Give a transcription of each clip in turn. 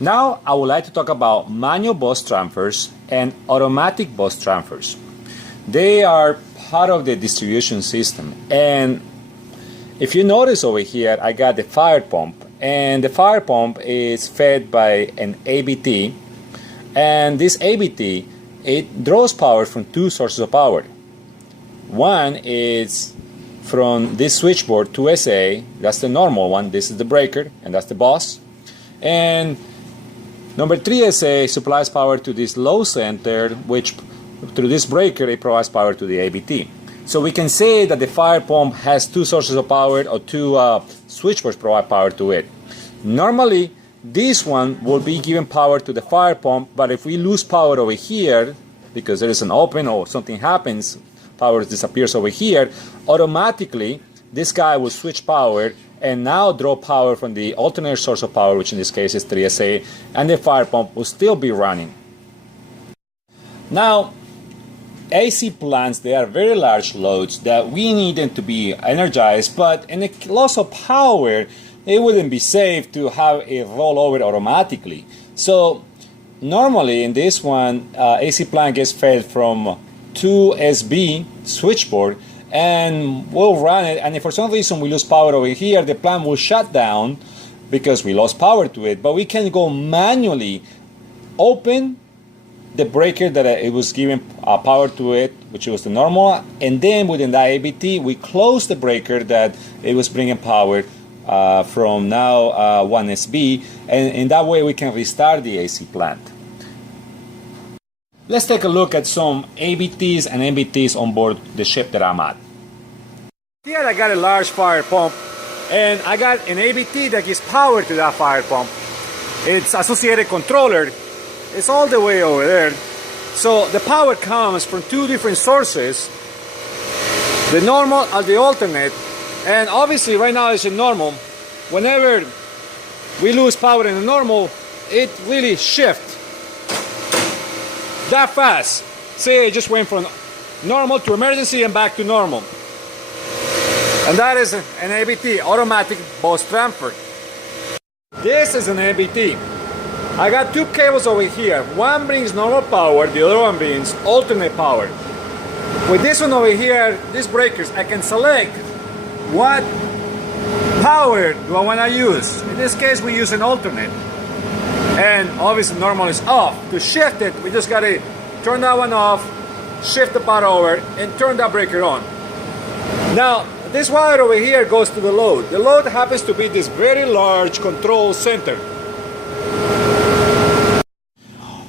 Now I would like to talk about manual bus transfers and automatic bus transfers. They are part of the distribution system, and if you notice over here, I got the fire pump, and the fire pump is fed by an ABT, and this ABT, it draws power from two sources of power. One is from this switchboard 2SA, that's the normal one, this is the breaker, and that's the bus. And number 3SA supplies power to this low center, which through this breaker it provides power to the ABT. So we can say that the fire pump has two sources of power, or two switchboards provide power to it. Normally, this one will be giving power to the fire pump, but if we lose power over here, because there is an open or something happens, power disappears over here, automatically this guy will switch power and now draw power from the alternate source of power, which in this case is 3SA, and the fire pump will still be running. Now, AC plants, they are very large loads that we need them to be energized, but in the loss of power, it wouldn't be safe to have it roll over automatically. So normally in this one, AC plant gets fed from 2SB switchboard, and we'll run it, and if for some reason we lose power over here, the plant will shut down because we lost power to it, but we can go manually open the breaker that it was giving power to it, which was the normal, and then within that ABT we close the breaker that it was bringing power from now 1SB, and in that way we can restart the AC plant. Let's take a look at some ABTs and MBTs on board the ship that I'm at. Here I got a large fire pump, and I got an ABT that gives power to that fire pump. Its associated controller is all the way over there. So the power comes from two different sources, the normal and the alternate, and obviously right now it's in normal. Whenever we lose power in the normal, it really shifts that fast. Say it just went from normal to emergency and back to normal. And that is an ABT, automatic bus transfer. This is an ABT. I got two cables over here. One brings normal power, the other one brings alternate power. With this one over here, these breakers, I can select what power do I want to use. In this case, we use an alternate. And obviously normal is off. To shift it, we just got to turn that one off, shift the power over, and turn that breaker on. Now, this wire over here goes to the load. The load happens to be this very large control center.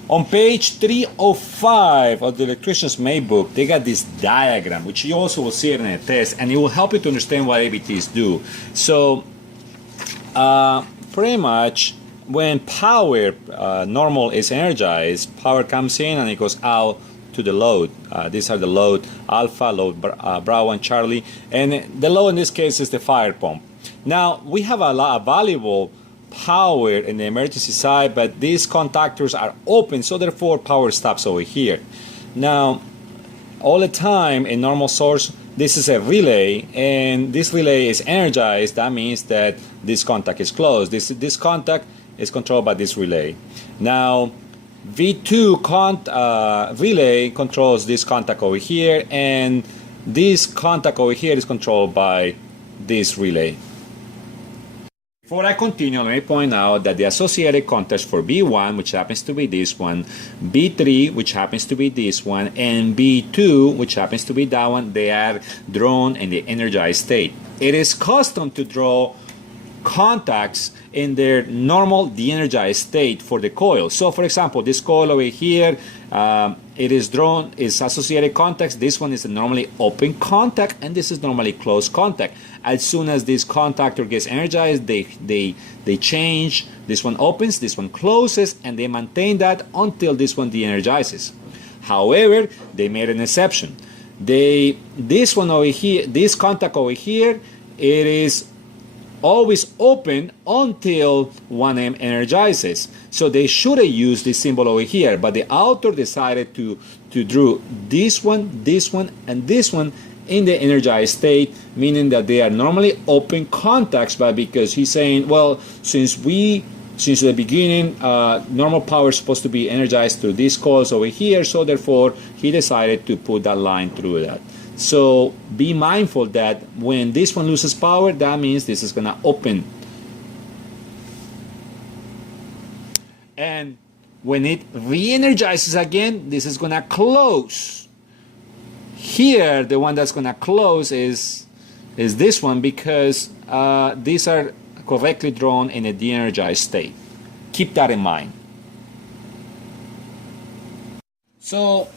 On page 305 of the electrician's manual, they got this diagram, which you also will see it in a test, and it will help you to understand what ABTs do. So, pretty much, when power normal is energized, power comes in and it goes out to the load. These are the load alpha, load Bravo and Charlie, and the load in this case is the fire pump. Now, we have a lot of valuable power in the emergency side, but these contactors are open, so therefore power stops over here. Now, all the time in normal source, this is a relay, and this relay is energized. That means that this contact is closed. This contact is controlled by this relay. Now, V2 relay controls this contact over here, and this contact over here is controlled by this relay. Before I continue, let me point out that the associated contacts for B1, which happens to be this one, B3, which happens to be this one, and B2, which happens to be that one, they are drawn in the energized state. It is custom to draw contacts in their normal de-energized state for the coil. So for example, this coil over here, it is drawn, is associated contacts. This one is a normally open contact, and this is normally closed contact. As soon as this contactor gets energized, they change. This one opens, this one closes, and they maintain that until this one de-energizes. However, they made an exception. This one over here, this contact over here, it is always open until 1M energizes. So they should have used this symbol over here, but the author decided to draw this one, and this one in the energized state, meaning that they are normally open contacts, but because he's saying, well, since we since the beginning, normal power is supposed to be energized through these coils over here, so therefore he decided to put that line through that. So be mindful that when this one loses power, that means this is going to open. And when it re-energizes again, this is going to close. Here, the one that's going to close is this one, because these are correctly drawn in a de-energized state. Keep that in mind. So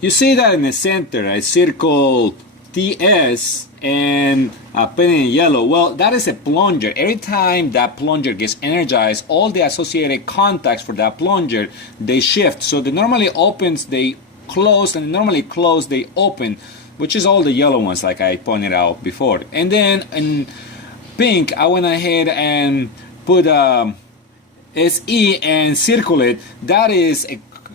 you see that in the center, I circle TS and I put it in yellow. Well, that is a plunger. Every time that plunger gets energized, all the associated contacts for that plunger, they shift. So they normally opens, they close, and normally close, they open, which is all the yellow ones like I pointed out before. And then in pink, I went ahead and put SE and circle it. That is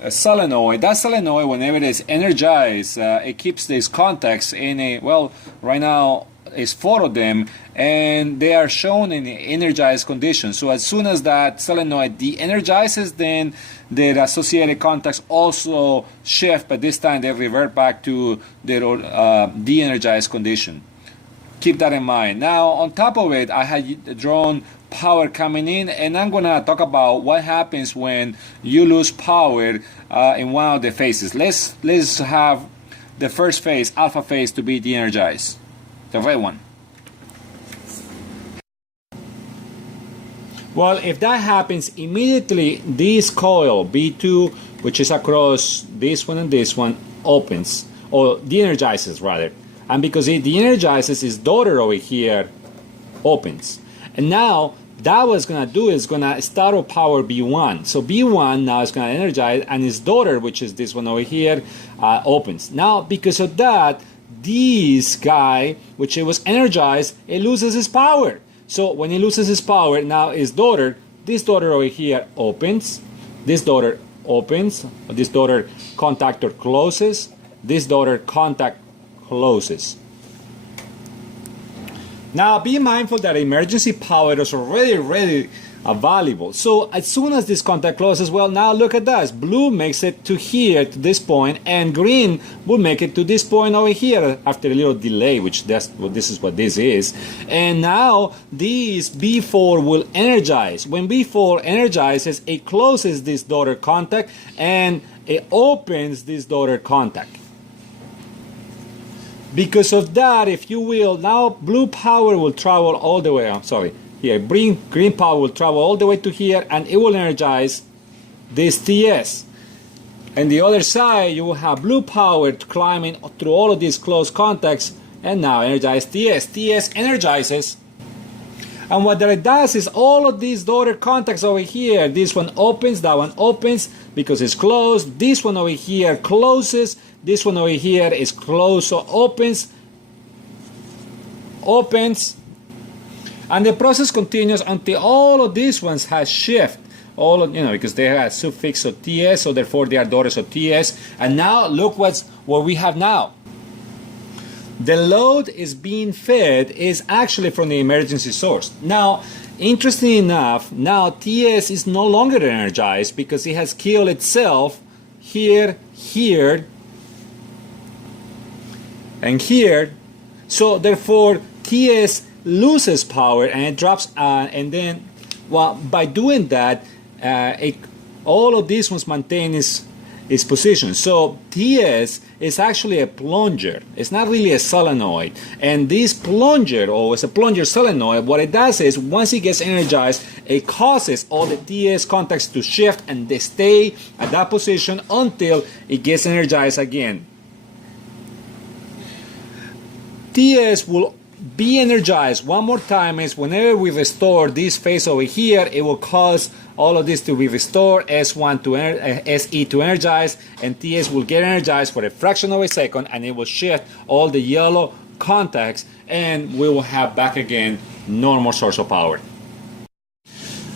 a solenoid. That solenoid, whenever it is energized, it keeps these contacts in a, well, right now is 4 of them, and they are shown in energized condition. So as soon as that solenoid de-energizes, then the associated contacts also shift, but this time they revert back to their de-energized condition. Keep that in mind. Now, on top of it, I had drawn power coming in, and I'm going to talk about what happens when you lose power in one of the phases. Let's have the first phase, alpha phase, to be de-energized, the red one. Well, if that happens, immediately this coil B2, which is across this one and this one, opens, or de-energizes rather. And because it de-energizes, its daughter over here opens. And now that what's going to do is going to start with power B1. So B1 now is going to energize, and its daughter, which is this one over here, opens. Now because of that, this guy, which it was energized, it loses its power. So when it loses its power, now its daughter, this daughter over here opens, this daughter opens, this daughter contactor closes, this daughter contact closes. Now be mindful that emergency power is already available. So as soon as this contact closes, well, now look at this. Blue makes it to here, to this point, and green will make it to this point over here after a little delay, which this is what this is. And now this B4 will energize. When B4 energizes, it closes this daughter contact and it opens this daughter contact. Because of that, if you will, now blue power will travel all the way, here, green power will travel all the way to here, and it will energize this TS. And the other side, you will have blue power climbing through all of these close contacts, and now energize TS. TS energizes, and what that does is all of these daughter contacts over here, this one opens, that one opens because it's closed, this one over here closes, this one over here is closed, so opens, and the process continues until all of these ones has shift. All of, because they have suffix of TS, so therefore they are daughters of TS. And now look what we have now. The load is being fed is actually from the emergency source. Now, interestingly enough, now TS is no longer energized because it has killed itself here, and here. So therefore TS loses power and it drops, and then, well, by doing that, all of these ones maintain its position. So TS is actually a plunger. It's not really a solenoid. And this plunger, or it's a plunger solenoid, what it does is once it gets energized, it causes all the TS contacts to shift and they stay at that position until it gets energized again. TS will be energized one more time. Is whenever we restore this phase over here, it will cause all of this to be restored, S1 to SE to energize, and TS will get energized for a fraction of a second, and it will shift all the yellow contacts, and we will have back again normal source of power.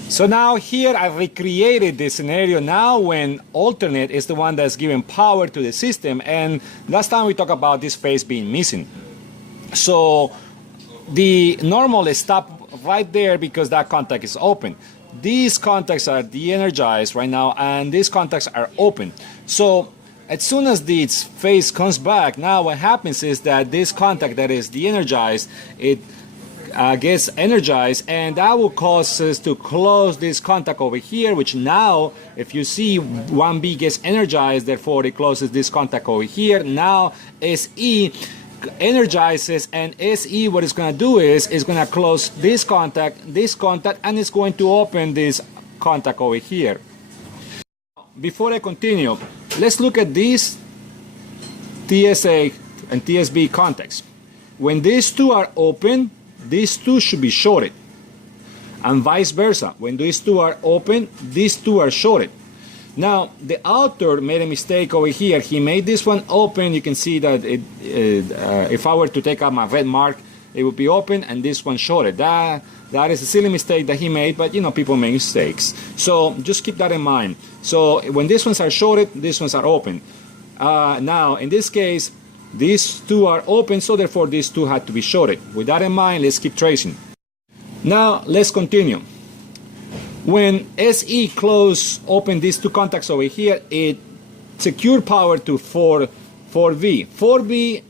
So now here I recreated this scenario now when alternate is the one that's giving power to the system, and last time we talked about this phase being missing. So the normal is stopped right there because that contact is open. these contacts are de-energized right now, and these contacts are open. So as soon as this phase comes back, now what happens is that this contact that is de-energized, it gets energized, and that will cause us to close this contact over here, which now, if you see 1B gets energized, therefore it closes this contact over here. Now SE energizes, and SE, what it's going to do is going to close this contact, and it's going to open this contact over here. Before I continue, let's look at these TSA and TSB contacts. When these two are open, these two should be shorted, and vice versa. When these two are open, these two are shorted. Now the author made a mistake over here. He made this one open. You can see that if I were to take out my red mark, it would be open, and this one shorted. That is a silly mistake that he made, but you know, people make mistakes. So just keep that in mind. So when these ones are shorted, these ones are open. Now in this case, these two are open, so therefore these two had to be shorted. With that in mind, let's keep tracing. Now let's continue. When SE open these two contacts over here, it secured power to 4V. 4V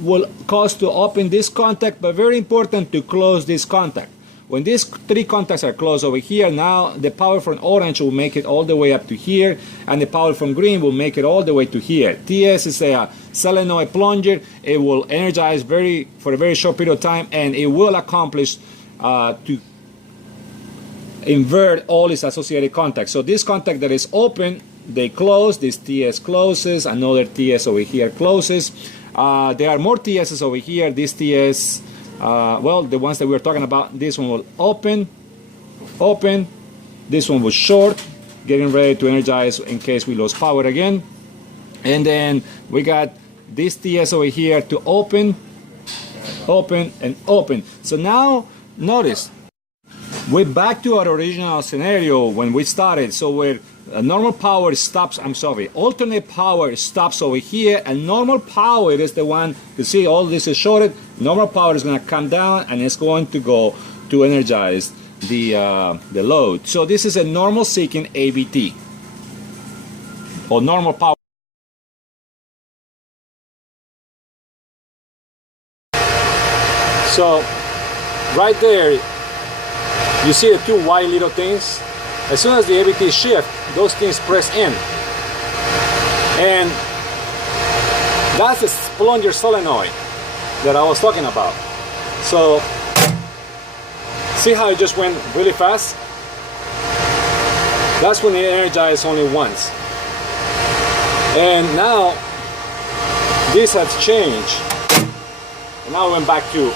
will cause to open this contact, but very important to close this contact. When these three contacts are closed over here, now the power from orange will make it all the way up to here, and the power from green will make it all the way to here. TS is a solenoid plunger. It will energize for a very short period of time, and it will accomplish to invert all its associated contacts. So this contact that is open, they close. This TS closes. Another TS over here closes. There are more TSs over here. This TS, well, the ones that we were talking about, this one will open. This one was short, getting ready to energize in case we lose power again. And then we got this TS over here to open, and open. So now notice, we're back to our original scenario when we started. So where normal power stops, alternate power stops over here, and normal power is the one, you see all this is shorted. Normal power is going to come down, and it's going to go to energize the load. So this is a normal seeking AVT, or normal power. So right there, you see the two white little things? As soon as the AVT shift, those things press in. And that's the plunger solenoid that I was talking about. So, see how it just went really fast? That's when it energized only once. And now, this has changed. And now we went back to